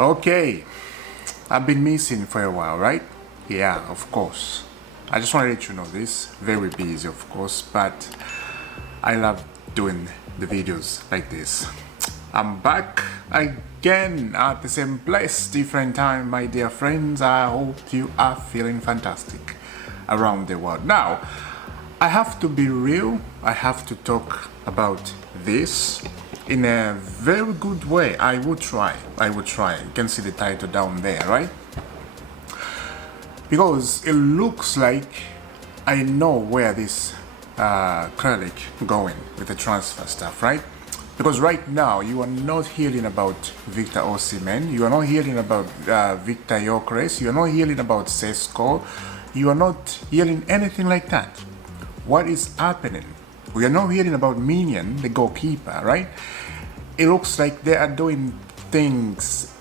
Okay, I've been missing for a while, right? Yeah, of course. I just want to let you know this. Very busy, of course, but I love doing the videos like this. I'm back again at the same place, different time, my dear friends. I hope you are feeling fantastic around the world. Now, I have to be real. I have to talk about this in a very good way. I would try. You can see the title down there, right? Because it looks like I know where this clinic going with the transfer stuff, right? Because right now you are not hearing about Victor Osimhen, you are not hearing about Victor Gyökeres, you are not hearing about Sesko, you are not hearing anything like that. What is happening? We are not hearing about Minion, the goalkeeper, right? It looks like they are doing things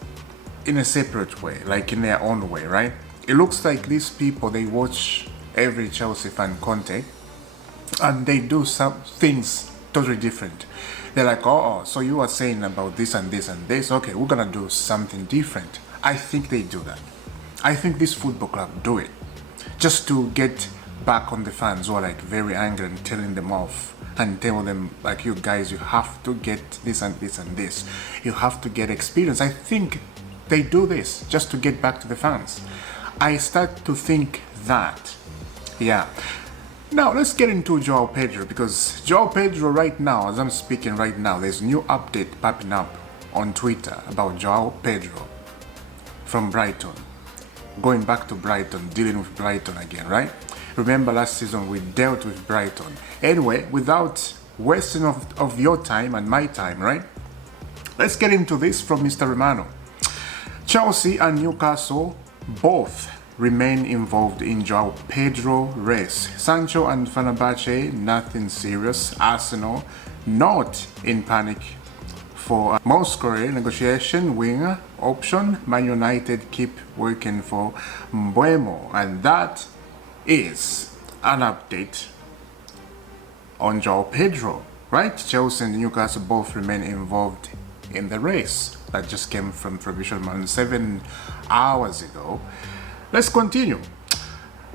in a separate way, like in their own way, right? It looks like these people, they watch every Chelsea fan content and they do some things totally different. They're like, oh, so you are saying about this and this and this. Okay, we're gonna do something different. I think they do that. I think this football club do it just to get back on the fans who are like very angry and telling them off and tell them like, you guys, you have to get this and this and this. You have to get experience. I think they do this just to get back to the fans. I start to think that, yeah. Now let's get into Joao Pedro, because Joao Pedro right now, as I'm speaking right now, there's a new update popping up on Twitter about Joao Pedro from Brighton. Going back to Brighton, dealing with Brighton again, right? Remember last season we dealt with Brighton. Anyway, without wasting of your time and my time, right? Let's get into this from Mr. Romano. Chelsea and Newcastle both remain involved in Joao Pedro race. Sancho and Fenerbahce, nothing serious. Arsenal, not in panic for Moscow negotiation winger option. Man United keep working for Mbeumo. And that is an update on Joao Pedro, right? Chelsea and Newcastle both remain involved in the race. That just came from Provision 7 hours ago. Let's continue.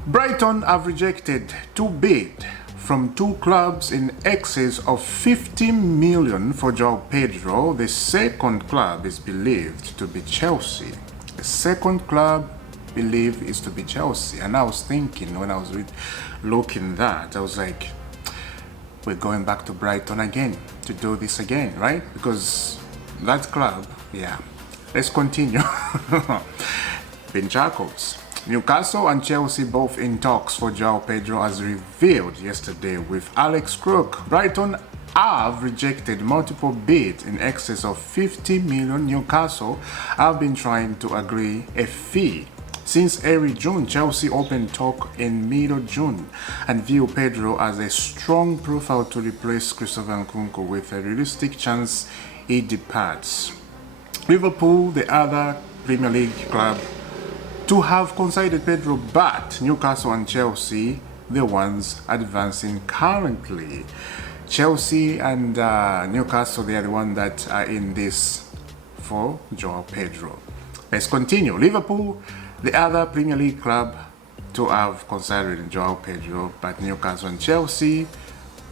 Brighton have rejected 2 bids from 2 clubs in excess of 50 million for Joao Pedro. The second club is believed to be Chelsea. The second club believed is to be Chelsea. And I was thinking when I was looking that, I was like, we're going back to Brighton again to do this again, right? Because that club, yeah. Let's continue. Pinchacos. Newcastle and Chelsea both in talks for Joao Pedro, as revealed yesterday with Alex Crook. Brighton have rejected multiple bids in excess of 50 million. Newcastle have been trying to agree a fee since early June. Chelsea opened talk in middle June and view Pedro as a strong profile to replace Christopher Nkunku, with a realistic chance he departs. Liverpool, the other Premier League club to have considered Pedro, but Newcastle and Chelsea, the ones advancing currently. Chelsea and Newcastle, they are the ones that are in this for Joao Pedro. Let's continue. Liverpool, the other Premier League club to have considered Joao Pedro, but Newcastle and Chelsea,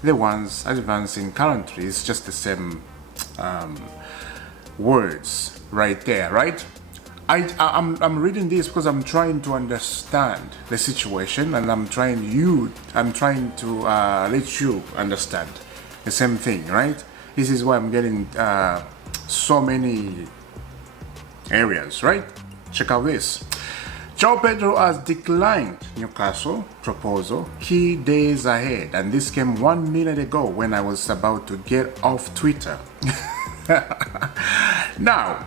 the ones advancing currently. It's just the same words right there, right? I'm reading this because I'm trying to understand the situation, and I'm trying to let you understand the same thing, right? This is why I'm getting so many areas, right? Check out this. Joao Pedro has declined Newcastle proposal key days ahead, and this came 1 minute ago when I was about to get off Twitter. Now,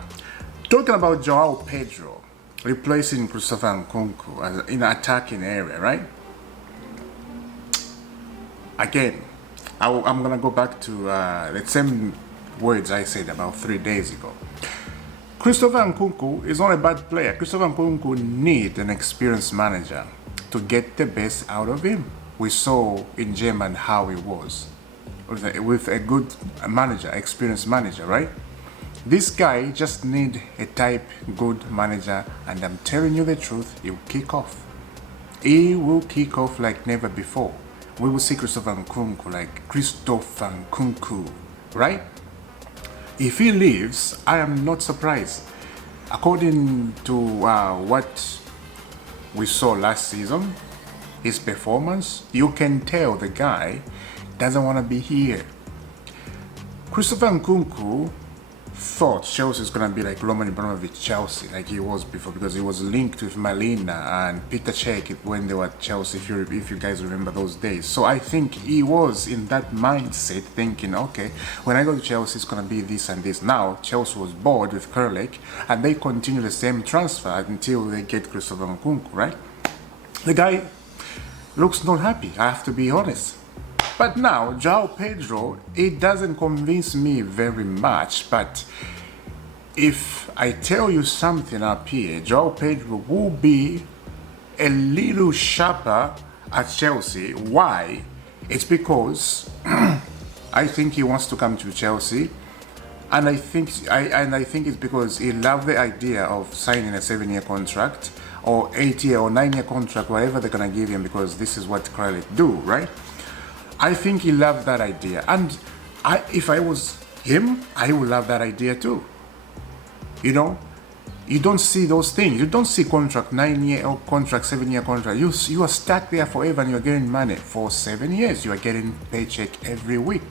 talking about Joao Pedro replacing Christopher Nkunku in an attacking area, right? Again, I'm gonna go back to the same words I said about 3 days ago. Christopher Nkunku is not a bad player. Christopher Nkunku needs an experienced manager to get the best out of him. We saw in Germany how he was with a good manager, experienced manager, right? This guy just need a type good manager, and I'm telling you the truth, he will kick off. He will kick off like never before. We will see Christopher Nkunku like Christopher Nkunku, right? If he leaves, I am not surprised. According to what we saw last season, his performance, you can tell the guy doesn't want to be here. Christopher Nkunku thought Chelsea is going to be like Roman Abramovich Chelsea, like he was before, because he was linked with Malina and Peter Cech when they were at Chelsea, if you guys remember those days. So I think he was in that mindset thinking, okay, when I go to Chelsea, it's going to be this and this. Now, Chelsea was bored with Kerlek, and they continue the same transfer until they get Christopher Nkunku, right? The guy looks not happy, I have to be honest. But now, Joao Pedro, it doesn't convince me very much, but if I tell you something up here, Joao Pedro will be a little sharper at Chelsea. Why? It's because I think he wants to come to Chelsea, and I think it's because he loved the idea of signing a 7-year contract or 8-year or 9-year contract, whatever they're gonna give him, because this is what Kralik do, right? I think he loved that idea, and if I was him, I would love that idea too. You know, you don't see those things. You don't see contract 9-year or contract 7-year contract. You are stuck there forever, and you're getting money for 7 years. You are getting paycheck every week.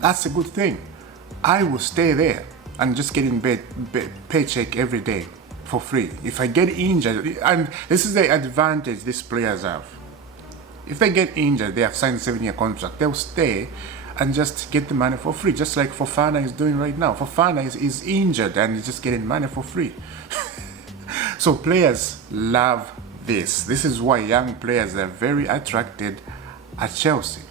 That's a good thing. I will stay there and just getting paycheck every day for free. If I get injured, and this is the advantage these players have. If they get injured, they have signed a 7-year contract, they'll stay and just get the money for free, just like Fofana is doing right now. Fofana is injured and he's just getting money for free. So players love this. This is why young players are very attracted at Chelsea.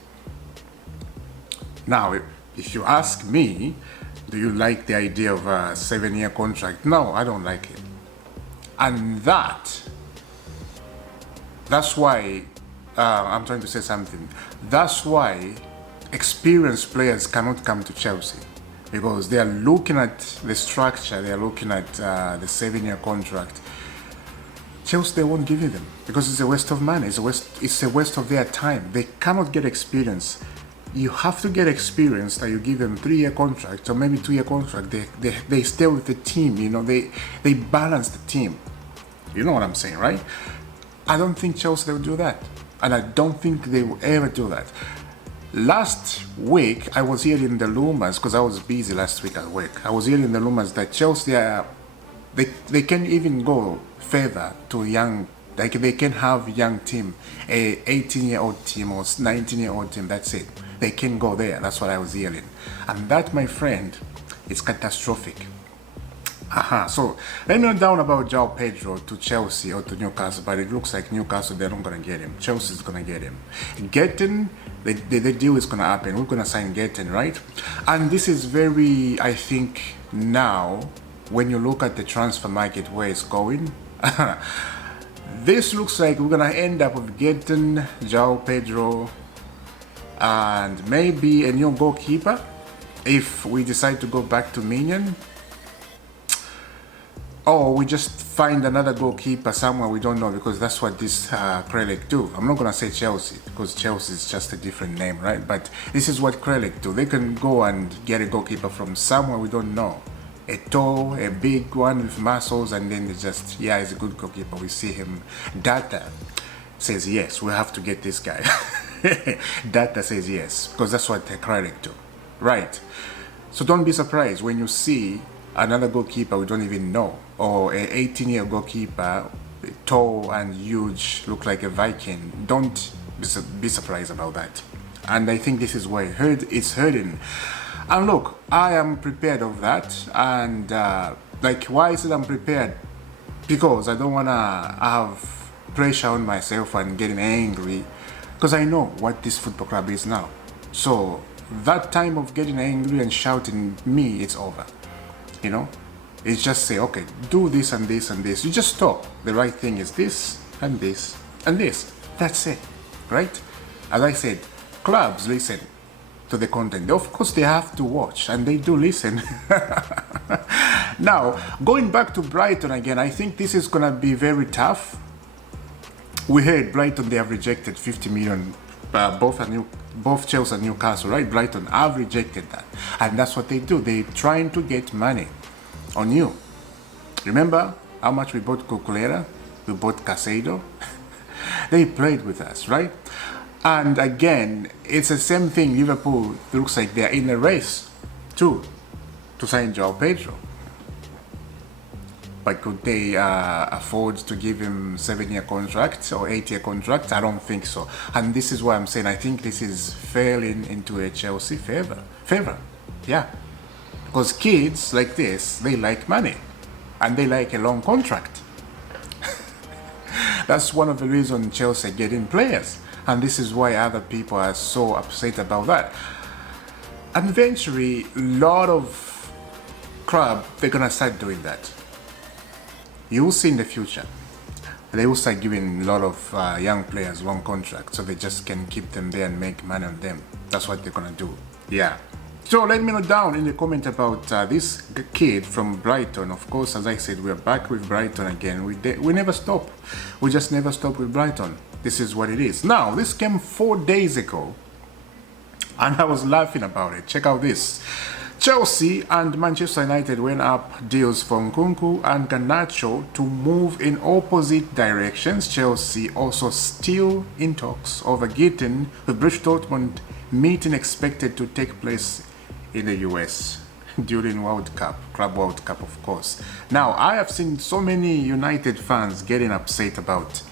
Now, if you ask me, do you like the idea of a 7-year contract? No, I don't like it. And that's why I'm trying to say something. That's why experienced players cannot come to Chelsea, because they are looking at the structure, they are looking at the 7-year contract. Chelsea, they won't give you them because it's a waste of money. It's a waste of their time. They cannot get experience. You have to get experience that you give them 3-year contract or maybe 2-year contract. They stay with the team. You know, they balance the team. You know what I'm saying, right? I don't think Chelsea will do that. And I don't think they will ever do that. Last week, I was hearing the rumors, because I was busy last week at work. I was hearing the rumors that Chelsea, they can even go further to young, like they can have young team, a 18-year-old team or 19-year-old team, that's it. They can go there, that's what I was hearing. And that, my friend, is catastrophic. So let me know down about Joao Pedro to Chelsea or to Newcastle, but it looks like Newcastle, they're not going to get him. Chelsea's going to get him. Getting, the deal is going to happen. We're going to sign Getting, right? And this is very, I think, now, when you look at the transfer market, where it's going, this looks like we're going to end up with Getting, Joao Pedro, and maybe a new goalkeeper, if we decide to go back to Minion. Or we just find another goalkeeper somewhere we don't know, because that's what this Kralik do. I'm not going to say Chelsea, because Chelsea is just a different name, right? But this is what Kralik do. They can go and get a goalkeeper from somewhere we don't know. A tall, a big one with muscles, and then they just, yeah, he's a good goalkeeper. We see him. Data says yes, we have to get this guy. Data says yes, because that's what Kralik do, right? So don't be surprised when you see another goalkeeper we don't even know, or an 18-year goalkeeper, tall and huge, look like a Viking. Don't be surprised about that. And I think this is where it's hurting. And look, I am prepared of that. And like, why is it I'm prepared? Because I don't want to have pressure on myself and getting angry, because I know what this football club is now. So that time of getting angry and shouting me, it's over. You know, it's just say, okay, do this and this and this. You just stop. The right thing is this and this and this. That's it, right? As I said, clubs, listen, to the content. Of course, they have to watch, and they do listen. Now, going back to Brighton again, I think this is going to be very tough. We heard Brighton, they have rejected 50 million, both Chelsea and Newcastle, right? Brighton have rejected that. And that's what they do. They're trying to get money on you. Remember how much we bought Cucurella? We bought Casado? They played with us, right? And again, it's the same thing. Liverpool looks like they're in a race too to sign Joao Pedro. But could they afford to give him 7-year contract or 8-year contract? I don't think so. And this is why I'm saying I think this is falling into a Chelsea favor. Yeah. Because kids like this, they like money. And they like a long contract. That's one of the reasons Chelsea are getting players. And this is why other people are so upset about that. And eventually, a lot of clubs, they're going to start doing that. You will see in the future. They will start giving a lot of young players long contracts so they just can keep them there and make money on them. That's what they're going to do. Yeah. So let me know down in the comment about this kid from Brighton. Of course, as I said, we're back with Brighton again. We never stop. We just never stop with Brighton. This is what it is. Now, this came 4 days ago, and I was laughing about it. Check out this. Chelsea and Manchester United went up deals for Nkunku and Garnacho to move in opposite directions. Chelsea also still in talks over Gitten, with Borussia Dortmund meeting expected to take place in the US during World Cup, Club World Cup, of course. Now, I have seen so many United fans getting upset about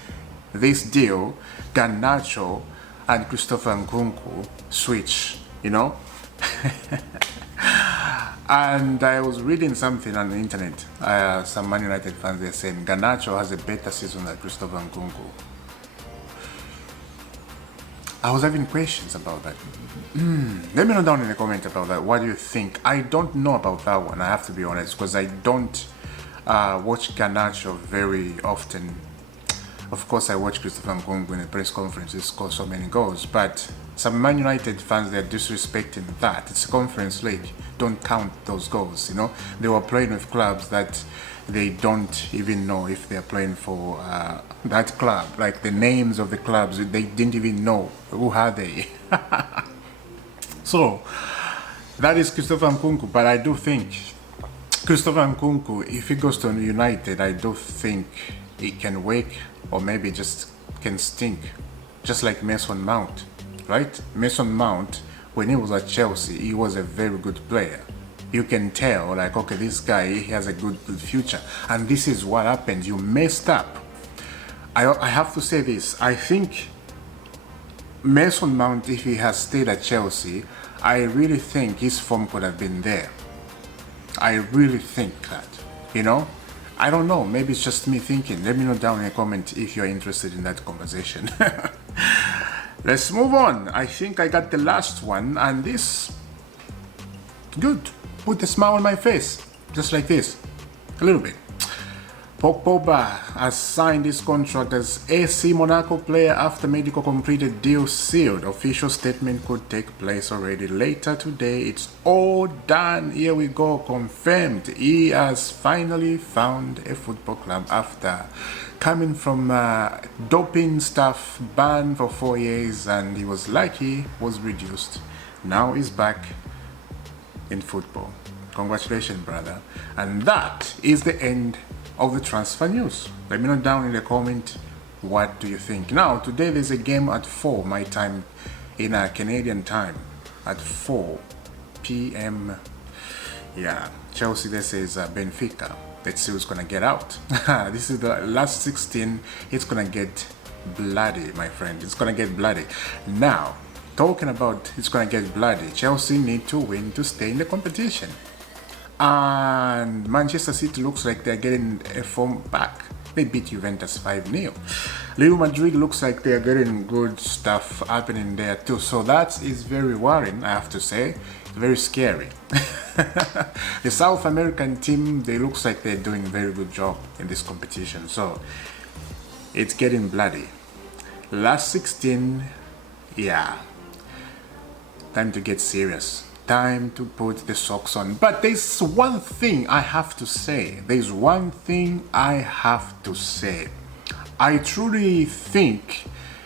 this deal, Garnacho and Christopher Nkunku switch, you know. And I was reading something on the internet. Some Man United fans, they're saying Garnacho has a better season than Christopher Nkunku. I was having questions about that. Let me know down in the comment about that. What do you think? I don't know about that one, I have to be honest, because I don't watch Garnacho very often. Of course, I watch Christopher Nkunku in a press conference. He scores so many goals, but some Man United fans, they're disrespecting that. It's a conference league. Don't count those goals, you know. They were playing with clubs that they don't even know if they're playing for that club. Like the names of the clubs, they didn't even know who are they. So, that is Christopher Nkunku, but I do think Christopher Nkunku, if he goes to United, I do think he can wake or maybe just can stink, just like Mason Mount, right? Mason Mount, when he was at Chelsea, he was a very good player. You can tell, like, okay, this guy, he has a good future. And this is what happened. You messed up. I have to say this. I think Mason Mount, if he has stayed at Chelsea, I really think his form could have been there. I really think that, you know? I don't know, maybe it's just me thinking. Let me know down in a comment if you're interested in that conversation. Let's move on. I think I got the last one, and this, good. Put a smile on my face, just like this, a little bit. POGBA has signed his contract as AC Monaco player after medical completed, deal sealed. Official statement could take place already later today. It's all done. Here we go, confirmed. He has finally found a football club after coming from doping stuff ban for 4 years, and he was lucky, was reduced. Now he's back in football. Congratulations, brother. And that is the end of the transfer news. Let me know down in the comment, what do you think? Now, today there's a game at 4 my time, in Canadian time, at 4 p.m. Yeah, Chelsea, this is Benfica. Let's see who's gonna get out. This is the last 16. It's gonna get bloody, my friend. It's gonna get bloody. Now, talking about it's gonna get bloody, Chelsea need to win to stay in the competition. And Manchester City looks like they're getting a form back. They beat Juventus 5-0. Real Madrid looks like they're getting good stuff happening there too. So that is very worrying, I have to say. Very scary. The South American team, they looks like they're doing a very good job in this competition. So it's getting bloody. Last 16, yeah. time to get serious. Time to put the socks on. But there's one thing I have to say. I truly think,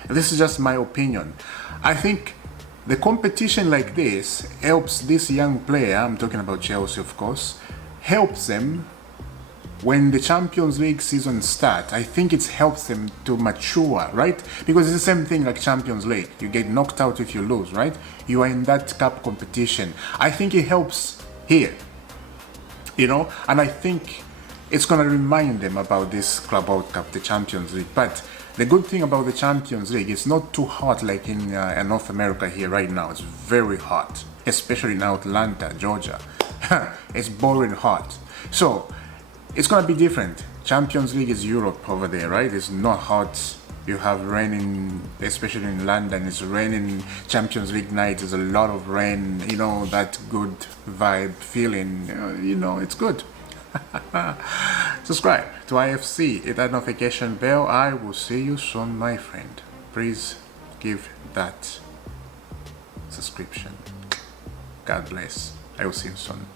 this is just my opinion, I think the competition like this helps this young player, I'm talking about Chelsea of course, helps them when the Champions League season starts. I think it helps them to mature, right? Because it's the same thing like Champions League. You get knocked out if you lose, right? You are in that cup competition. I think it helps here, you know, and I think it's going to remind them about this Club World Cup, the Champions League. But the good thing about the Champions League, it's not too hot like in North America here right now. It's very hot, especially in Atlanta, Georgia. It's boring hot. So it's going to be different. Champions League is Europe over there, right? It's not hot. You have rain especially in London. It's raining. Champions League night is a lot of rain. You know, that good vibe feeling. You know, it's good. Subscribe to IFC. Hit that notification bell. I will see you soon, my friend. Please give that subscription. God bless. I will see you soon.